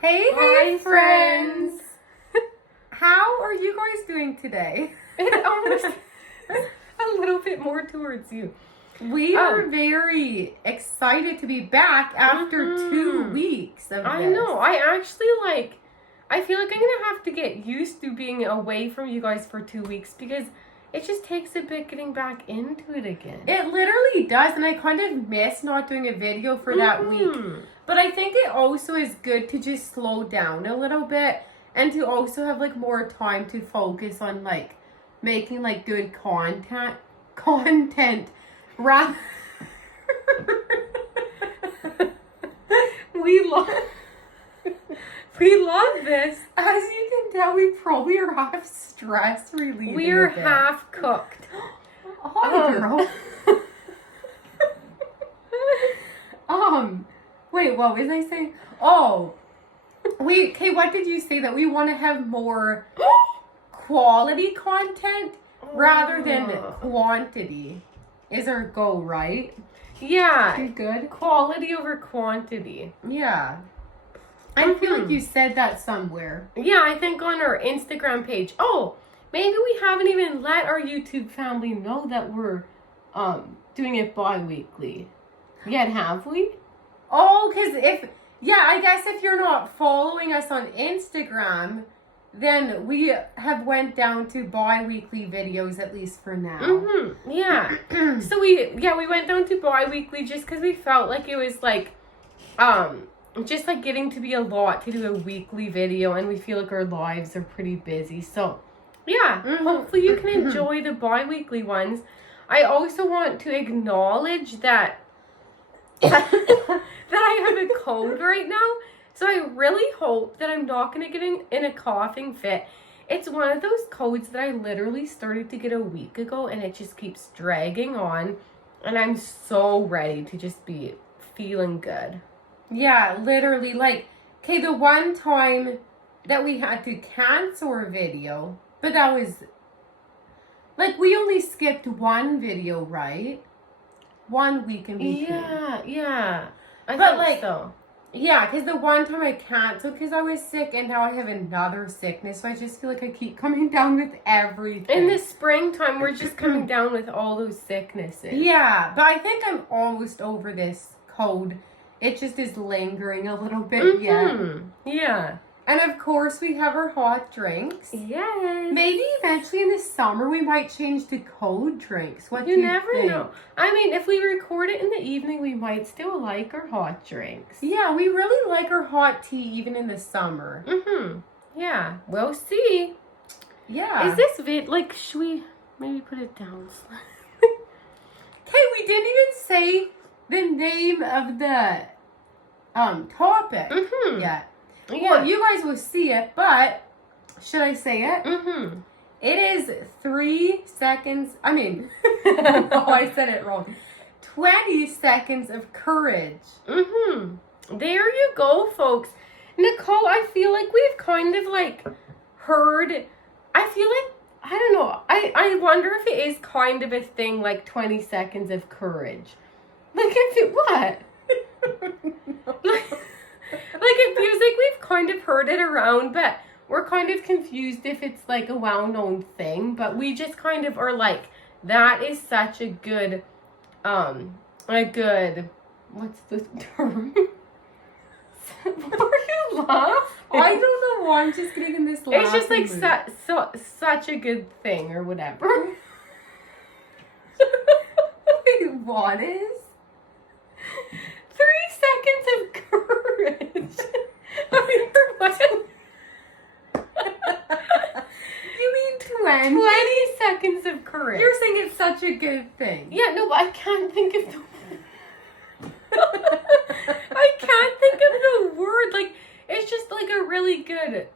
Hey, Hi, friends! How are you guys doing today? Almost a little bit more towards you. We are very excited to be back after 2 weeks of this. I know. I feel like I'm going to have to get used to being away from you guys for 2 weeks because it just takes a bit getting back into it again. It literally does, and I kind of miss not doing a video for that week. But I think it also is good to just slow down a little bit and to also have like more time to focus on like making like good content rather we love this. As you can tell, we probably are half stress relieving. We are half cooked. Girl. Wait, what was I saying? Oh, what did you say? That we want to have more quality content rather than quantity is our goal, right? Yeah. Good. Quality over quantity. Yeah. I feel like you said that somewhere. Yeah, I think on our Instagram page. Oh, maybe we haven't even let our YouTube family know that we're doing it bi-weekly. Yet, have we? Oh, because I guess if you're not following us on Instagram, then we have went down to bi-weekly videos, at least for now. Yeah. So we went down to bi-weekly just because we felt like it was like, just like getting to be a lot to do a weekly video, and we feel like our lives are pretty busy. So, yeah, hopefully you can enjoy the bi-weekly ones. I also want to acknowledge that I have a cold right now. So I really hope that I'm not going to get in a coughing fit. It's one of those colds that I literally started to get a week ago, and it just keeps dragging on. And I'm so ready to just be feeling good. Yeah, literally. Like, okay, the one time that we had to cancel our video, but that was, like, we only skipped one video, right? 1 week in between. Yeah. I but think like, so. Yeah, because the one time I canceled because I was sick, and now I have another sickness, so I just feel like I keep coming down with everything. In the springtime, we're just coming down with all those sicknesses. Yeah, but I think I'm almost over this cold. It just is lingering a little bit yet. Yeah. And of course, we have our hot drinks. Yes. Maybe eventually in the summer we might change to cold drinks. What do you never think? know. I mean, if we record it in the evening, we might still like our hot drinks. Yeah, we really like our hot tea even in the summer. Yeah, we'll see. Yeah. Is this should we maybe put it down? Okay, we didn't even say the name of the topic yet. Yeah. Well, you guys will see it, but should I say it? It is 3 seconds. I mean, oh, I said it wrong. 20 seconds of courage. There you go, folks. Nicole, I feel like we've kind of like heard. I feel like, I don't know. I wonder if it is kind of a thing, like 20 seconds of courage. Like, if it what? Like, it feels like we've kind of heard it around, but we're kind of confused if it's like a well-known thing. But we just kind of are like, that is such a good, what's the term? Why are you laughing? I don't know why I'm just getting in this laughing It's just like such a good thing or whatever. Wait, what is? 3 seconds of courage. You mean 20? 20 seconds of courage. You're saying it's such a good thing. Yeah, no, but I can't think of the I can't think of the word. Like, it's just like a really good,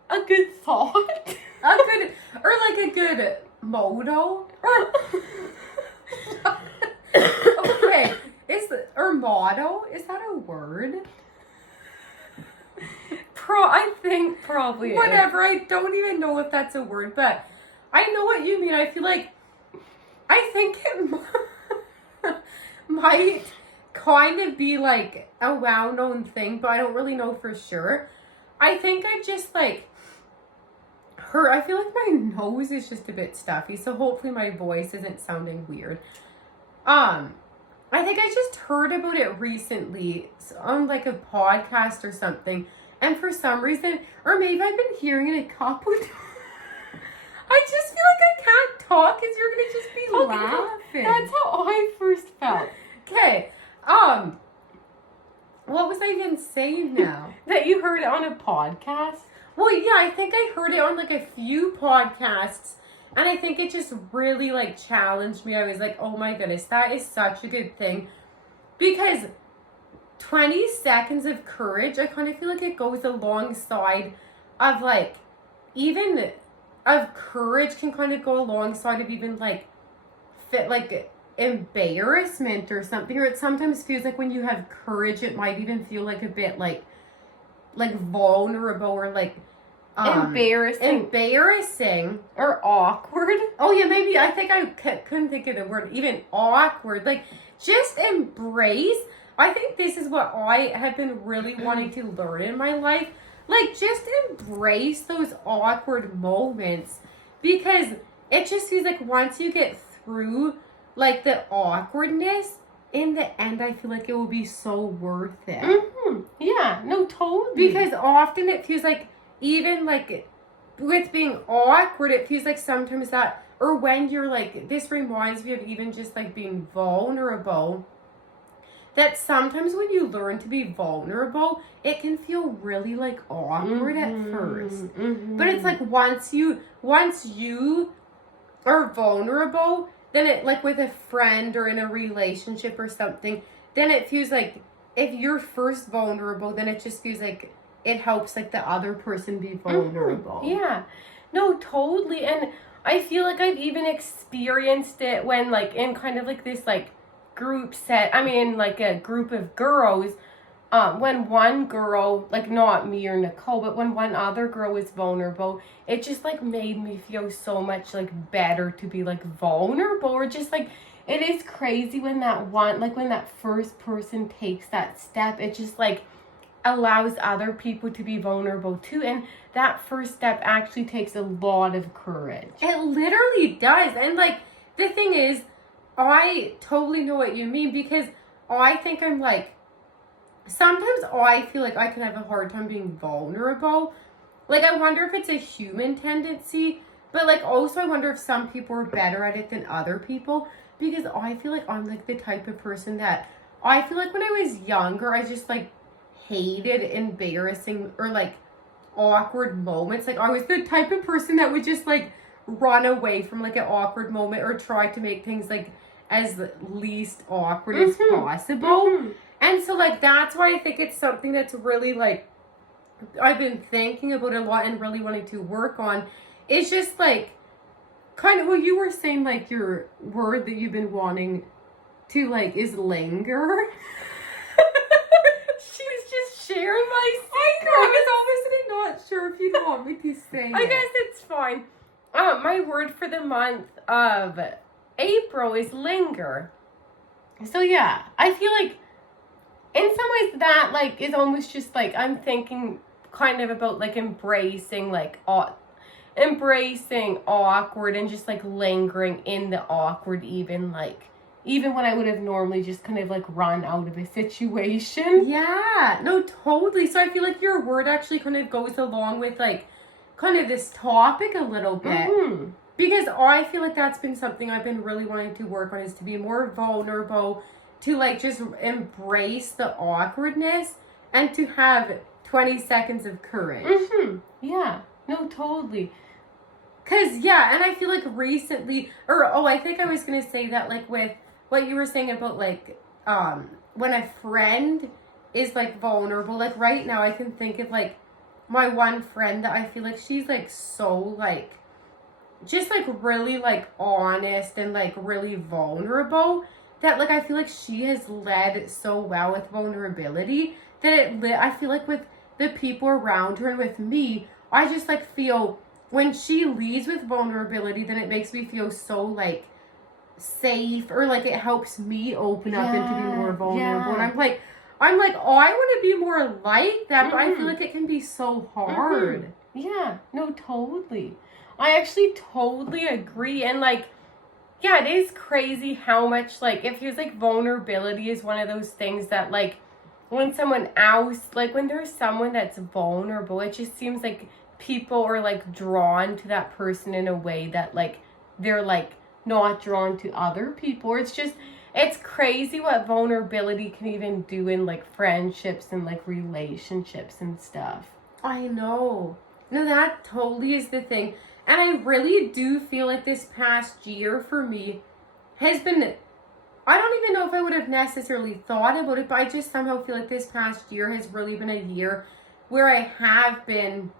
thought. A good motto. Okay, motto, is that a word? I think probably Whatever, I don't even know if that's a word, but I know what you mean. I think it might kind of be like a well-known thing, but I don't really know for sure. I think I just like I feel like my nose is just a bit stuffy, so hopefully my voice isn't sounding weird. I think I just heard about it recently on like a podcast or something, and for some reason, or maybe I've been hearing it a couple times. I just feel like I can't talk because you're gonna just be laughing. That's how I first felt. Okay. What was I even saying now? That you heard it on a podcast? Well, yeah, I think I heard it on like a few podcasts, and I think it just really like challenged me. I was like, oh my goodness, that is such a good thing. Because 20 seconds of courage, I kind of feel like it goes alongside of like, even of courage can kind of go alongside of even like embarrassment or something. Or it sometimes feels like when you have courage, it might even feel like a bit like vulnerable or like embarrassing or awkward. Oh yeah, maybe. I think I couldn't think of the word. Even awkward. Like, just embrace. I think this is what I have been really wanting to learn in my life. Like, just embrace those awkward moments, because it just feels like once you get through like the awkwardness, in the end, I feel like it will be so worth it. Mm-hmm. Yeah, no, totally. Because often it feels like, even like with being awkward, it feels like sometimes that, or when you're like, this reminds me of even just like being vulnerable, that sometimes when you learn to be vulnerable, it can feel really like awkward at first. Mm-hmm. But it's like once you are vulnerable, then it, like with a friend or in a relationship or something, then it feels like if you're first vulnerable, then it just feels like it helps like the other person be vulnerable. Mm-hmm. Yeah. No, totally. And I feel like I've even experienced it when like in kind of like this like group set, like a group of girls, when one girl, like not me or Nicole, but when one other girl was vulnerable, it just like made me feel so much like better to be like vulnerable, or just like, it is crazy when when that first person takes that step, it just like allows other people to be vulnerable too. And that first step actually takes a lot of courage. It literally does. And like, the thing is, I totally know what you mean, because I think I'm like, sometimes I feel like I can have a hard time being vulnerable. Like, I wonder if it's a human tendency, but like also I wonder if some people are better at it than other people, because I feel like I'm like the type of person that, I feel like when I was younger, I just like hated embarrassing or like awkward moments. Like, I was the type of person that would just like run away from like an awkward moment, or try to make things like as least awkward as possible. Mm-hmm. And so like, that's why I think it's something that's really like, I've been thinking about a lot and really wanting to work on. It's just like, kind of, well, you were saying like your word that you've been wanting to like is linger. She's just sharing my secret. I was honestly not sure if you'd want me to say I guess it's fine. My word for the month of April is linger. So yeah, I feel like in some ways that like is almost just like, I'm thinking kind of about like embracing awkward and just like lingering in the awkward, even when I would have normally just kind of like run out of a situation. Yeah, no, totally. So I feel like your word actually kind of goes along with like kind of this topic a little bit. Mm-hmm. Because I feel like that's been something I've been really wanting to work on, is to be more vulnerable, to like just embrace the awkwardness, and to have 20 seconds of courage. Mm-hmm. Yeah, no, totally. Cause yeah, and I feel like recently, I think I was gonna say that like with what you were saying about like, when a friend is like vulnerable, like right now I can think of like my one friend that I feel like she's like so like, just like really like honest and like really vulnerable, that like I feel like she has led so well with vulnerability, that I feel like with the people around her and with me, I just like feel when she leads with vulnerability, then it makes me feel so like safe, or like it helps me open up and to be more vulnerable. And I'm like, I'm like, oh, I want to be more like that, but I feel Mm-hmm. like it can be so hard. Yeah, no, totally. I actually totally agree. And like, yeah, it is crazy how much, like, it feels like vulnerability is one of those things that, like, when someone else, like, when there's someone that's vulnerable, it just seems like people are, like, drawn to that person in a way that, like, they're, like, not drawn to other people. Or it's just, it's crazy what vulnerability can even do in, like, friendships and, like, relationships and stuff. I know. No, that totally is the thing. And I really do feel like this past year for me has been, I don't even know if I would have necessarily thought about it, but I just somehow feel like this past year has really been a year where I have been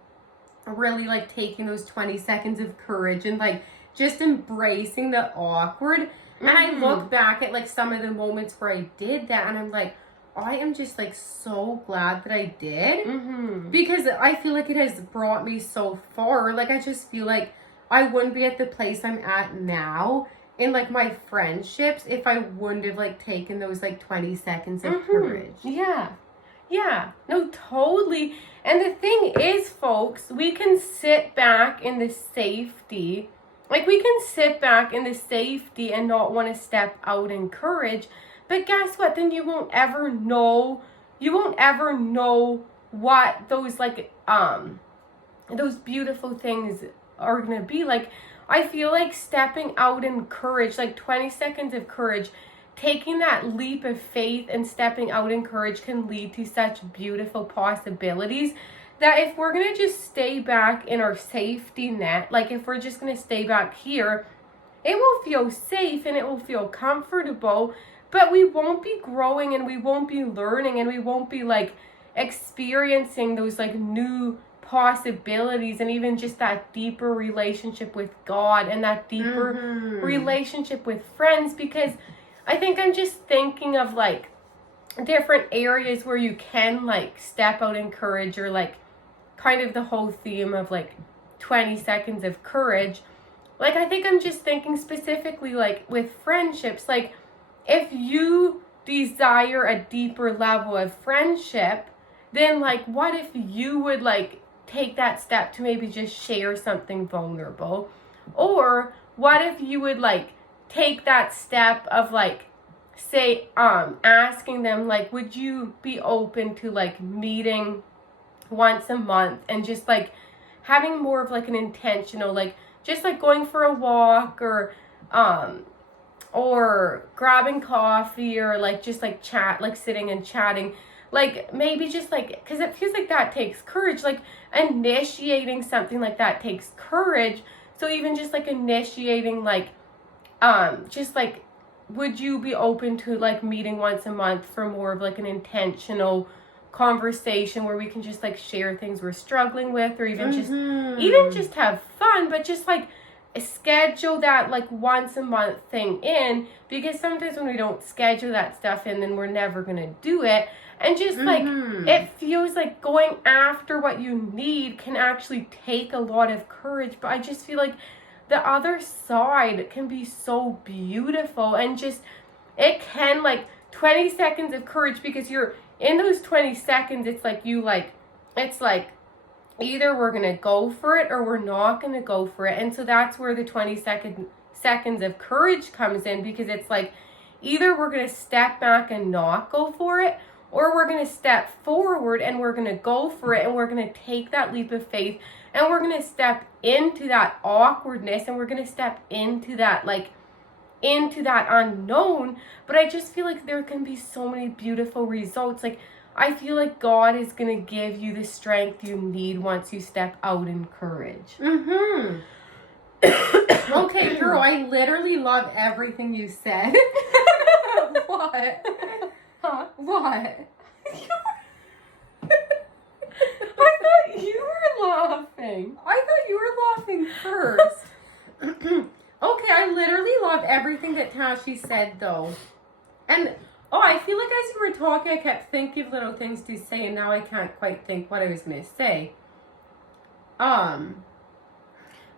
really like taking those 20 seconds of courage and like just embracing the awkward. And I look back at like some of the moments where I did that and I'm like, I am just like so glad that I did because I feel like it has brought me so far. Like I just feel like I wouldn't be at the place I'm at now in like my friendships if I wouldn't have like taken those like 20 seconds of courage. Yeah, no, totally. And the thing is, folks, we can sit back in the safety. Like, we can sit back in the safety and not want to step out in courage. But guess what? Then you won't ever know what those, like, those beautiful things are going to be. Like, I feel like stepping out in courage, like 20 seconds of courage, taking that leap of faith and stepping out in courage can lead to such beautiful possibilities that if we're going to just stay back in our safety net, like if we're just going to stay back here, it will feel safe and it will feel comfortable, but we won't be growing and we won't be learning and we won't be like experiencing those like new possibilities and even just that deeper relationship with God and that deeper relationship with friends. Because I think I'm just thinking of like different areas where you can like step out in courage, or like kind of the whole theme of like 20 seconds of courage. Like I think I'm just thinking specifically like with friendships, like if you desire a deeper level of friendship, then like what if you would like take that step to maybe just share something vulnerable? Or what if you would like take that step of like say asking them like, would you be open to like meeting once a month and just like having more of like an intentional, like just like going for a walk or grabbing coffee or like just like chat, like sitting and chatting, like maybe just like, because it feels like that takes courage, like initiating something like that takes courage. So even just like initiating like just like, would you be open to like meeting once a month for more of like an intentional conversation where we can just like share things we're struggling with, or even just have fun, but just like schedule that like once a month thing in, because sometimes when we don't schedule that stuff in, then we're never gonna do it. And just like it feels like going after what you need can actually take a lot of courage, but I just feel like the other side can be so beautiful. And just it can like 20 seconds of courage, because you're in those 20 seconds, it's like you like, it's like either we're gonna go for it or we're not gonna go for it. And so that's where the 20 seconds of courage comes in, because it's like either we're gonna step back and not go for it, or we're gonna step forward and we're gonna go for it, and we're gonna take that leap of faith, and we're gonna step into that awkwardness, and we're gonna step into that like into that unknown. But I just feel like there can be so many beautiful results. Like I feel like God is gonna give you the strength you need once you step out in courage. Okay, girl, I literally love everything you said. What? Huh? What? I thought you were laughing. I thought you were laughing first. Okay, I literally love everything that Tashy said, though. And, I feel like as you were talking, I kept thinking of little things to say, and now I can't quite think what I was going to say.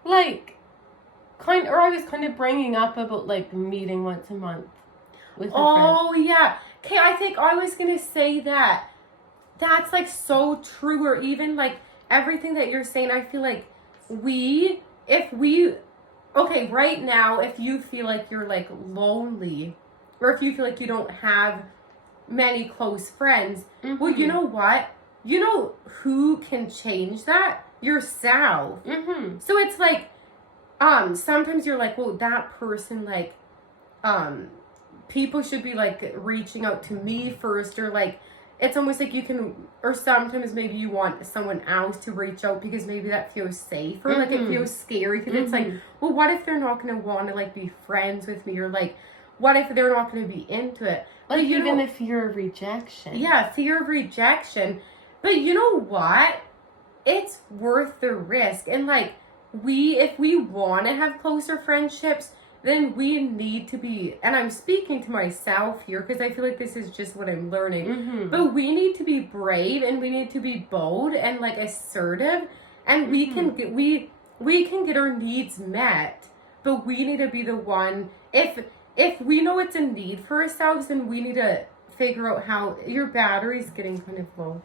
Like, I was kind of bringing up about, like, meeting once a month with a friend. Oh, yeah. Okay, I think I was gonna say that. That's like so true, or even like everything that you're saying, I feel like okay, right now, if you feel like you're like lonely, or if you feel like you don't have many close friends, well, you know what? You know who can change that? Yourself. So it's like, sometimes you're like, well, that person, like, people should be like reaching out to me first, or like, it's almost like you can, or sometimes maybe you want someone else to reach out because maybe that feels safe, or like it feels scary because it's like, well, what if they're not going to want to like be friends with me, or like, what if they're not going to be into it? Like, even the fear of rejection. Yeah, fear of rejection. But you know what? It's worth the risk. And like, if we want to have closer friendships, then we need to be, and I'm speaking to myself here because I feel like this is just what I'm learning, but we need to be brave, and we need to be bold and like assertive, and we can get our needs met, but we need to be the one, if we know it's a need for ourselves, then we need to figure out how. Your battery's getting kind of low.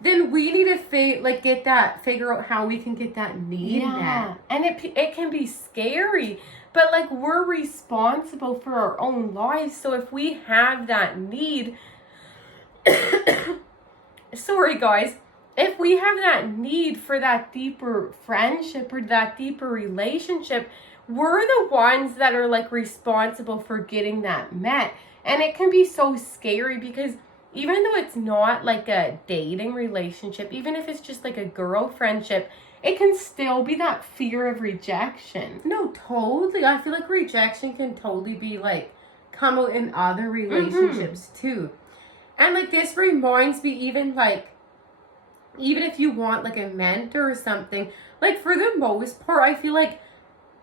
Then we need to figure out how we can get that need met. And it can be scary, but like, we're responsible for our own lives. So if we have that need, sorry guys, if we have that need for that deeper friendship or that deeper relationship, we're the ones that are like responsible for getting that met. And it can be so scary because even though it's not like a dating relationship, even if it's just like a girl friendship, it can still be that fear of rejection. No, totally. I feel like rejection can totally be like, come out in other relationships too. And like, this reminds me, even if you want like a mentor or something, like for the most part, I feel like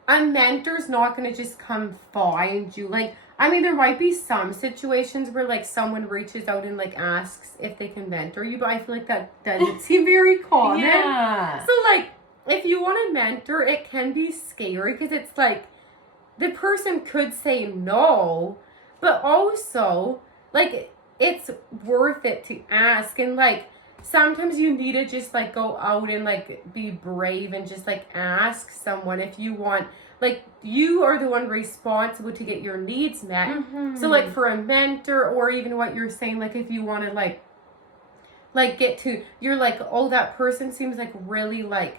a mentor's not going to just come find you. Like, I mean, there might be some situations where like someone reaches out and like asks if they can mentor you, but I feel like that doesn't seem very common. Yeah. So like, if you want a mentor, it can be scary because it's like the person could say no, but also like it's worth it to ask. And like, sometimes you need to just like go out and like be brave and just like ask someone if you want, like, you are the one responsible to get your needs met. So like, for a mentor, or even what you're saying, like if you want to like get to, you're like, oh, that person seems like really like,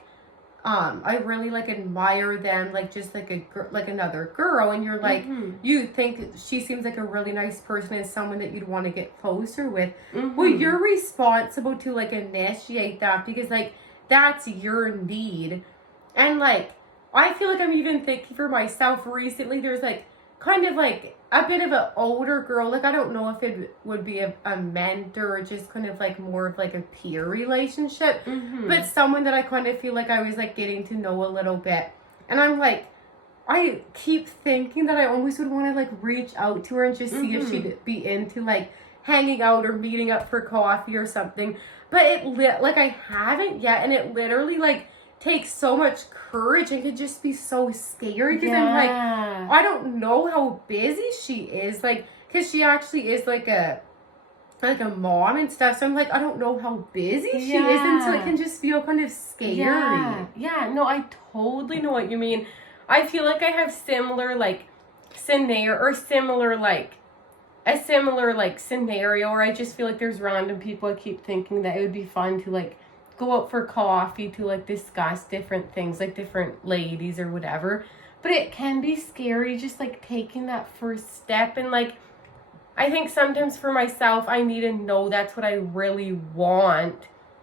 I really like admire them, like just like like another girl, and you're like, you think she seems like a really nice person and someone that you'd want to get closer with. Well, you're responsible to like initiate that because like that's your need. And like, I feel like I'm even thinking for myself recently, there's like kind of like a bit of an older girl, like I don't know if it would be a mentor or just kind of like more of like a peer relationship, but someone that I kind of feel like I was like getting to know a little bit. And I'm like, I keep thinking that I almost would want to like reach out to her and just see if she'd be into like hanging out or meeting up for coffee or something. But like I haven't yet, and it literally like takes so much courage and could just be so scary because I'm like, I don't know how busy she is, like, because she actually is like a mom and stuff, so I'm like, I don't know how busy she is, and so it can just feel kind of scary. No, I totally know what you mean. I feel like I have similar like scenario, or similar like a similar like scenario, or I just feel like there's random people I keep thinking that it would be fun to like go out for coffee to like discuss different things, like different ladies or whatever. But it can be scary just like taking that first step. And like, I think sometimes for myself, I need to know that's what I really want,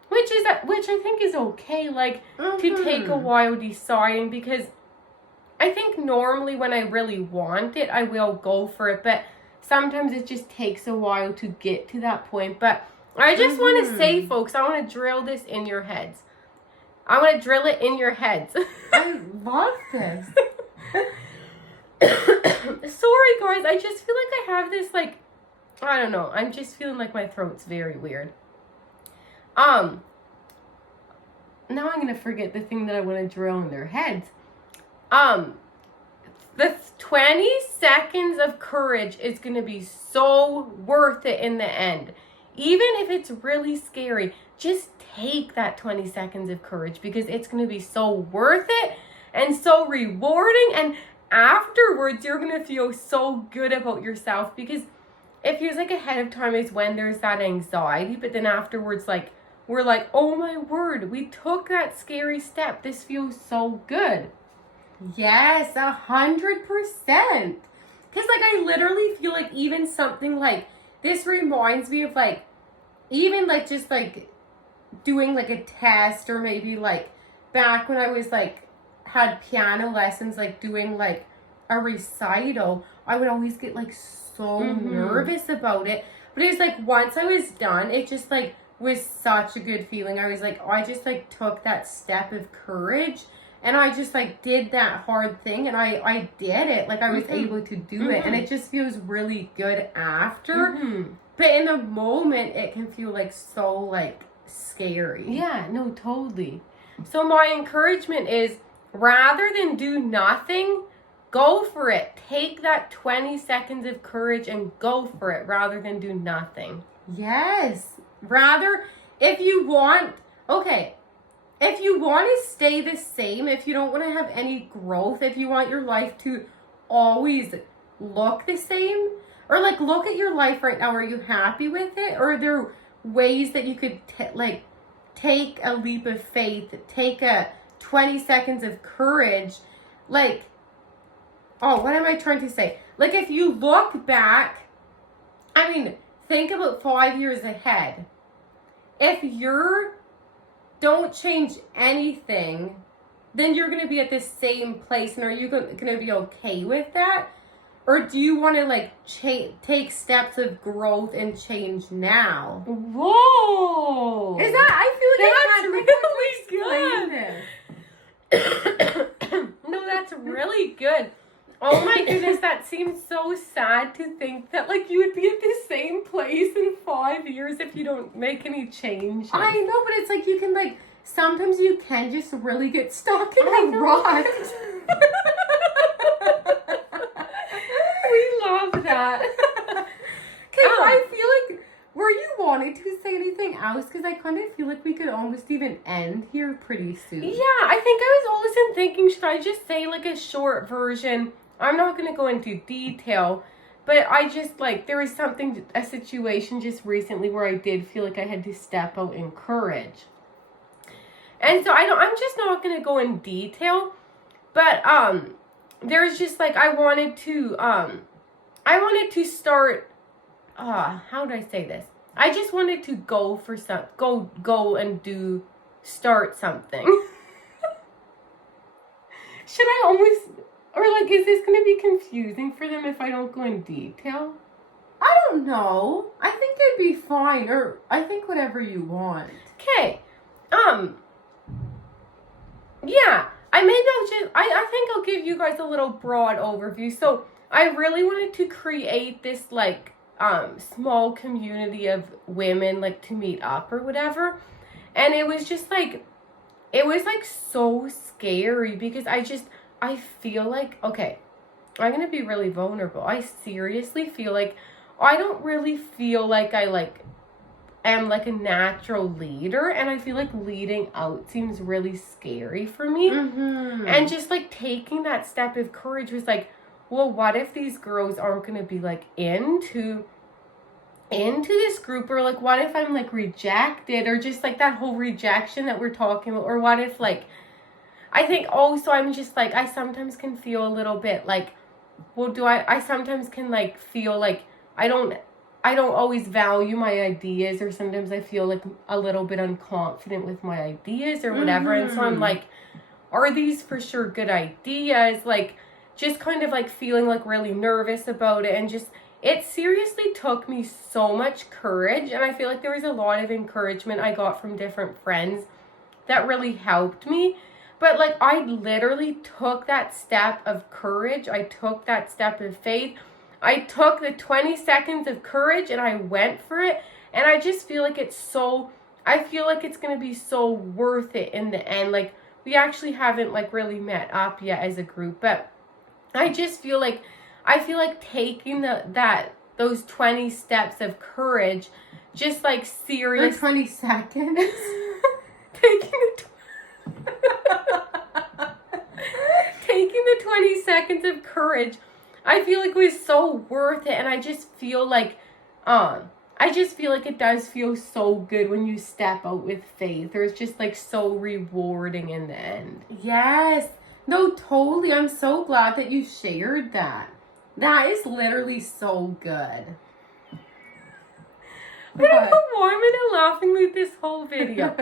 which I think is okay, like to take a while deciding, because I think normally when I really want it, I will go for it, but sometimes it just takes a while to get to that point. But I just want to say, folks, I want to drill this in your heads. I want to drill it in your heads. I love this. Sorry, guys. I just feel like I have this, like, I don't know. I'm just feeling like my throat's very weird. Now I'm going to forget the thing that I want to drill in their heads. The 20 seconds of courage is going to be so worth it in the end. Even if it's really scary, just take that 20 seconds of courage because it's going to be so worth it and so rewarding. And afterwards, you're going to feel so good about yourself because it feels like ahead of time is when there's that anxiety. But then afterwards, like, we're like, oh my word, we took that scary step. This feels so good. Yes, 100%. Because, like, I literally feel like even something like this reminds me of, like, even, like, just, like, doing, like, a test or maybe, like, back when I was, like, had piano lessons, like, doing, like, a recital, I would always get, like, so nervous about it. But it was, like, once I was done, it just, like, was such a good feeling. I was, like, I just, like, took that step of courage. And I just, like, did that hard thing, and I did it. Like, I was able to do it, and it just feels really good after. But in the moment, it can feel, like, so, like, scary. Yeah, no, totally. So my encouragement is, rather than do nothing, go for it. Take that 20 seconds of courage and go for it, rather than do nothing. Yes. Rather, if you want... Okay. If you want to stay the same, if you don't want to have any growth, if you want your life to always look the same, or like look at your life right now, are you happy with it? Or are there ways that you could take a leap of faith, take a 20 seconds of courage? Like, oh, what am I trying to say? Like if you look back, I mean, think about 5 years ahead. If you're don't change anything, then you're going to be at the same place. And are you going to be okay with that? Or do you want to like take steps of growth and change now? Whoa! Is that, I feel like that's really good. No, that's really good. Oh my goodness, that seems so sad to think that like you would be at the same place in 5 years if you don't make any changes. I know, but it's like you can like, sometimes you can just really get stuck in a rut. We love that. Okay, I feel like, were you wanting to say anything else? Because I kind of feel like we could almost even end here pretty soon. Yeah, I think I was always thinking, should I just say like a short version? I'm not going to go into detail, but I just like, there was a situation just recently where I did feel like I had to step out in courage. And so I'm just not going to go in detail, but there's just like, I wanted to start, how do I say this? I just wanted to go for go and start something. Should I almost, or like, is this going to be confusing for them if I don't go in detail? I don't know. I think it'd be fine, or I think whatever you want. Okay. Yeah, I think I'll give you guys a little broad overview. So I really wanted to create this like small community of women like to meet up or whatever. And it was just like, it was like so scary because I feel like, okay, I'm going to be really vulnerable. I seriously feel like I don't really feel like I like am like a natural leader, and I feel like leading out seems really scary for me. And just like taking that step of courage was like, well, what if these girls aren't going to be like into this group, or like what if I'm like rejected, or just like that whole rejection that we're talking about, or what if like, I think also I'm just like, I sometimes can feel a little bit like, well, I sometimes can like feel like I don't always value my ideas, or sometimes I feel like a little bit unconfident with my ideas or whatever. And so I'm like, are these for sure good ideas? Like, just kind of like feeling like really nervous about it. And just, it seriously took me so much courage. And I feel like there was a lot of encouragement I got from different friends that really helped me. But like, I literally took that step of courage. I took that step of faith. I took the 20 seconds of courage and I went for it. And I just feel like I feel like it's going to be so worth it in the end. Like, we actually haven't like really met up yet as a group, but I feel like taking those 20 steps of courage, just like serious. Or 20 seconds. taking the 20 seconds of courage, I feel like it was so worth it, and I just feel like it does feel so good when you step out with faith, or it's just like so rewarding in the end. Yes. No, totally. I'm so glad that you shared that. That is literally so good. I don't know why I'm laughing with this whole video.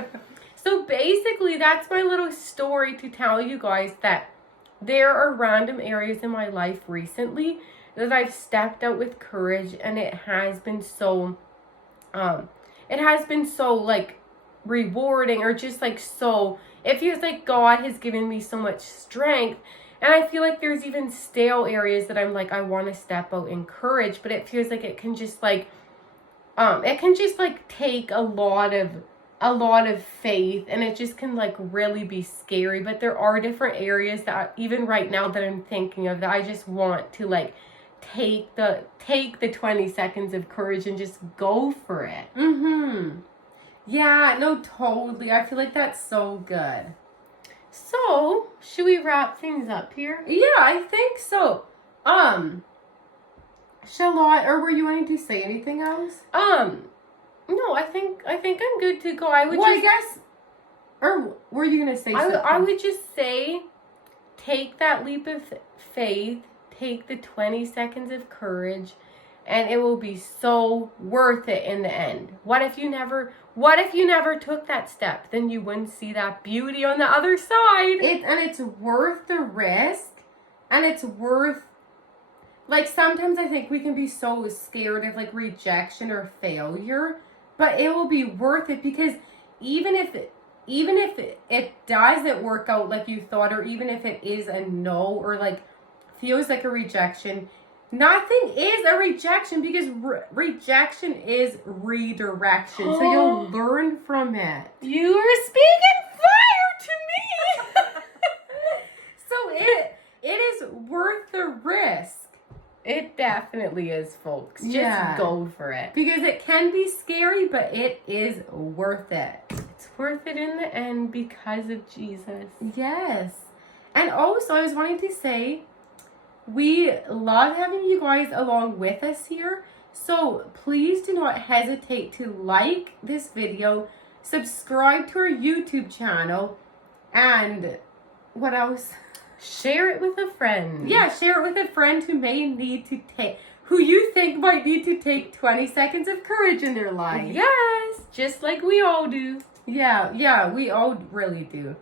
So basically, that's my little story to tell you guys that there are random areas in my life recently that I've stepped out with courage, and it has been so like rewarding, or just like so, it feels like God has given me so much strength. And I feel like there's even stale areas that I'm like, I want to step out in courage, but it feels like it can just like take a lot of faith, and it just can like really be scary. But there are different areas that even right now that I'm thinking of that I just want to like take the 20 seconds of courage and just go for it. Yeah, no, totally. I feel like that's so good. So, should we wrap things up here? Yeah, I think so. Shall I, or were you wanting to say anything else? No, I think I'm good to go. I guess, or were you gonna say something? I would just say, take that leap of faith, take the 20 seconds of courage, and it will be so worth it in the end. What if you never took that step? Then you wouldn't see that beauty on the other side. And it's worth the risk, and it's worth, like, sometimes I think we can be so scared of like rejection or failure, but it will be worth it, because even if it doesn't work out like you thought, or even if it is a no, or like feels like a rejection, nothing is a rejection, because rejection is redirection. So you'll learn from it. You are speaking fire to me. So it is worth the risk. It definitely is, folks. Just go for it. Because it can be scary, but it is worth it. It's worth it in the end because of Jesus. Yes. And also, I was wanting to say, we love having you guys along with us here. So please do not hesitate to like this video, subscribe to our YouTube channel, and what else? Share it with a friend. Yeah, share it with a friend who you think might need to take 20 seconds of courage in their life. Yes, just like we all do. Yeah, we all really do.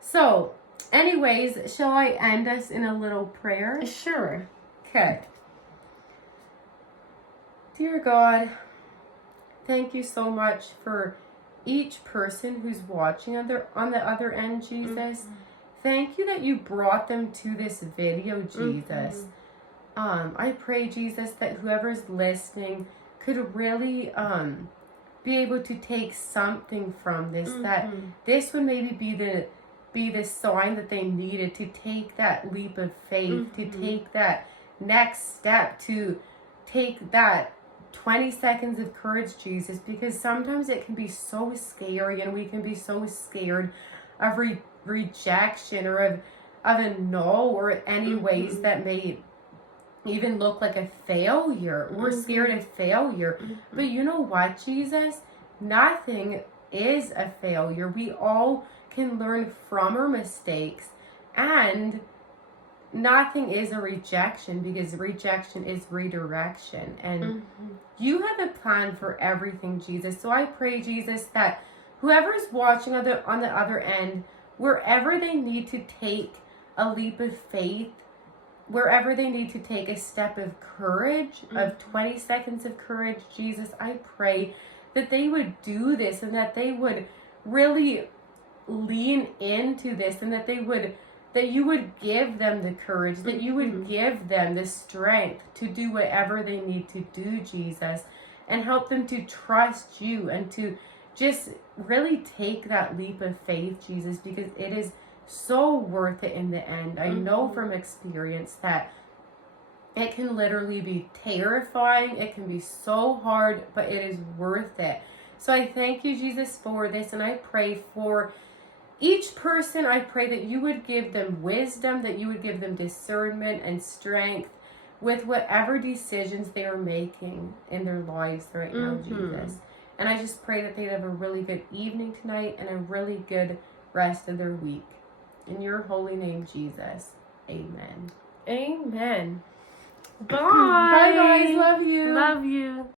So, anyways, shall I end us in a little prayer? Sure. Okay. Dear God, thank you so much for each person who's watching on the other end, Jesus. Mm-hmm. Thank you that you brought them to this video, Jesus. Mm-hmm. I pray, Jesus, that whoever's listening could really be able to take something from this, that this would maybe be the sign that they needed to take that leap of faith, to take that next step, to take that 20 seconds of courage, Jesus, because sometimes it can be so scary, and we can be so scared of rejection, or of a no, or any ways that may even look like a failure. We're scared of failure. But you know what, Jesus? Nothing is a failure. We all can learn from our mistakes, and nothing is a rejection, because rejection is redirection. And you have a plan for everything, Jesus. So I pray, Jesus, that whoever's watching on the other end, wherever they need to take a leap of faith, wherever they need to take a step of courage, of 20 seconds of courage, Jesus, I pray that they would do this, and that they would really lean into this, and that you would give them the courage, that you would give them the strength to do whatever they need to do, Jesus, and help them to trust you, and to just really take that leap of faith, Jesus, because it is so worth it in the end. I know from experience that it can literally be terrifying. It can be so hard, but it is worth it. So I thank you, Jesus, for this. And I pray for each person. I pray that you would give them wisdom, that you would give them discernment and strength with whatever decisions they are making in their lives right now, Jesus. And I just pray that they'd have a really good evening tonight and a really good rest of their week. In your holy name, Jesus. Amen. Amen. Bye. Bye, guys. Love you. Love you.